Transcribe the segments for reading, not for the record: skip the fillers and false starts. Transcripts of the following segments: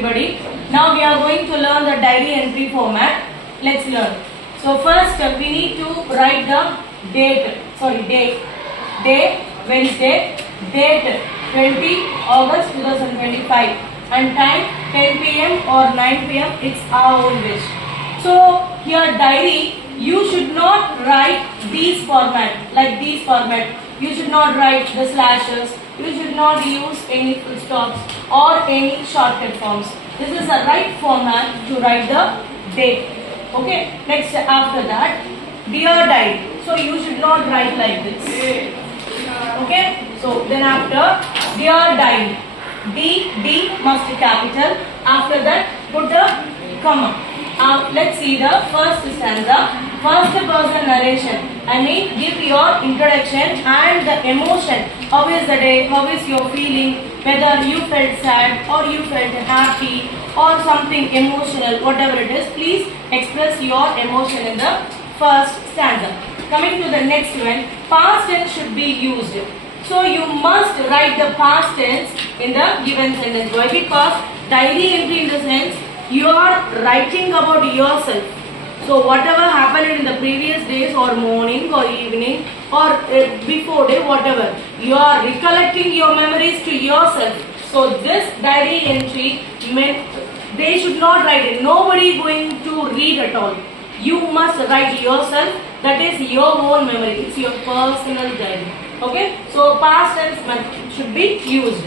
everybody. Now we are going to learn the diary entry format. Let's learn. So first we need to write the date. Day Wednesday, date 20 August 2025 and time 10 p.m. or 9 p.m. It's our own wish. So here diary, you should not write these format like these format. You should not write the slashes. You should not use any full stops or any shortcut forms. This is the right format to write the date. Okay. Next, after that, dear diary. So you should not write like this. Okay. So then after dear diary, D must be capital. After that, put the comma. Let's see the first stanza. First person narration. I mean, give your introduction and the emotion. How is the day? How is your feeling? Whether you felt sad or you felt happy or something emotional, whatever it is, please express your emotion in the first stanza. Coming to the next one, past tense should be used. So you must write the past tense in the given sentence. Why? Because diary entry in the sense you are writing about yourself. So whatever happened in the previous days or morning or evening or before day, whatever, you are recollecting your memories to yourself. So this diary entry, they should not write it. Nobody going to read at all. You must write yourself. That is your own memory. It's your personal diary. Okay. So past tense should be used.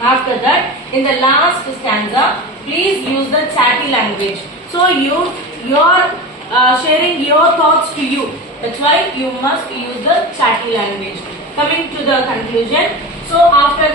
After that, in the last stanza, please use the chatty language. So you are sharing your thoughts to you. That's why you must use the chatty language. Coming to the conclusion. So after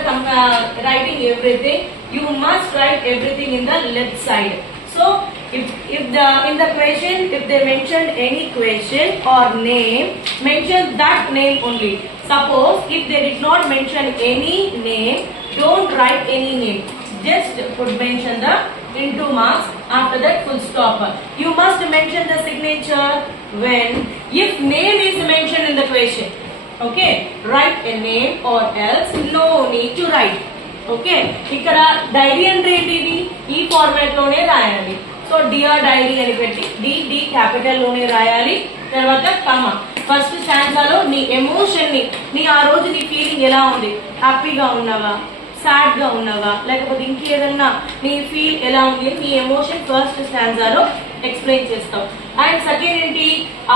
writing everything, you must write everything in the left side. So if in the question, if they mentioned any question or name, mention that name only. Suppose if they did not mention any name, don't write any name. Just mention the into marks. After that, full stop. You must mention the signature when if name is mentioned in the question. Okay, write a name or else no need to write. Okay, ఇక్కడ డైరీ అంటే ఏంటిది? ఈ ఫార్మాట్ లోనే రాయాలి. So dear dairy అని పెట్టి D capital లోనే రాయాలి. తర్వాత కమా. ఫస్ట్ స్టాంజాలో నీ ఎమోషన్ నీ ఆ రోజు నీ ఫీలింగ్ ఎలా ఉంది? హ్యాపీగా ఉన్నావా, సాడ్ గా ఉన్నావా, లేకపోతే ఇంకేదన్నా నీ ఫీల్ ఎలా ఉంది, నీ ఎమోషన్ ఫస్ట్ స్టాంజాలో ఎక్స్ప్లెయిన్ చేస్తావు. అండ్ సెకండ్ ఏంటి,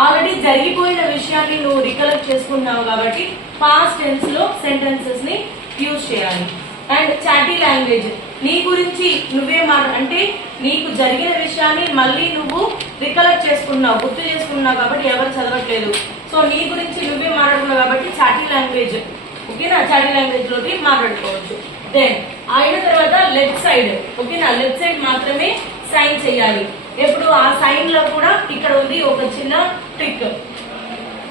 ఆల్రెడీ జరిగిపోయిన విషయాన్ని నువ్వు రికలెక్ట్ చేసుకున్నావు కాబట్టి పాస్ట్ టెన్స్ లో సెంటెన్సెస్ ని యూజ్ చేయాలి. అండ్ చాటీ లాంగ్వేజ్, నీ గురించి నువ్వే అంటే నీకు జరిగిన విషయాన్ని మళ్ళీ నువ్వు రికలెక్ట్ చేసుకున్నావు, గుర్తు చేసుకున్నావు కాబట్టి ఎవరు చదవట్లేదు. సో నీ గురించి నువ్వే మాట్లాడుకున్నావు కాబట్టి చాటీ లాంగ్వేజ్. ఓకేనా, చాటీ లాంగ్వేజ్ లోకి మాట్లాడుకోవచ్చు. దెన్ అయిన తర్వాత లెఫ్ట్ సైడ్, ఓకేనా, లెఫ్ట్ సైడ్ మాత్రమే సైన్ చేయాలి. ఎప్పుడు ఆ సైన్ లో కూడా ఇక్కడ ఉంది ఒక చిన్న ట్రిక్.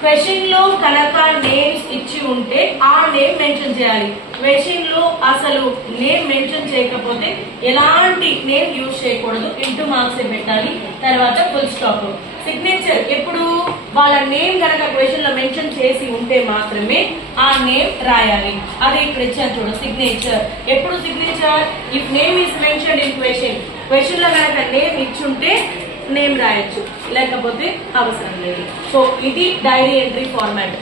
క్వశ్చన్ లో కనుక నేమ్స్ ఇచ్చి ఉంటే ఆ నేమ్ మెన్షన్ చేయాలి. క్వశ్చన్ లో అసలు నేమ్ మెన్షన్ చేయకపోతే ఎలాంటి నేమ్ యూజ్ చేయకూడదు, ఇంటూ మార్క్స్ పెట్టాలి. తర్వాత ఫుల్ స్టాప్. సిగ్నేచర్, ఎప్పుడు వాళ్ళ నేమ్ కనుక క్వశ్చన్ లో మెన్షన్ చేసి ఉంటే మాత్రమే ఆ నేమ్ రాయాలి. అదే ఇక్కడ ఇచ్చాను చూడు, సిగ్నేచర్. ఎప్పుడు signature, if name is mention in question లో కనుక నేమ్ ఇచ్చుంటే నేమ్ రాయొచ్చు, లేకపోతే అవసరం లేదు. సో ఇది డైరీ ఎంట్రీ ఫార్మాట్.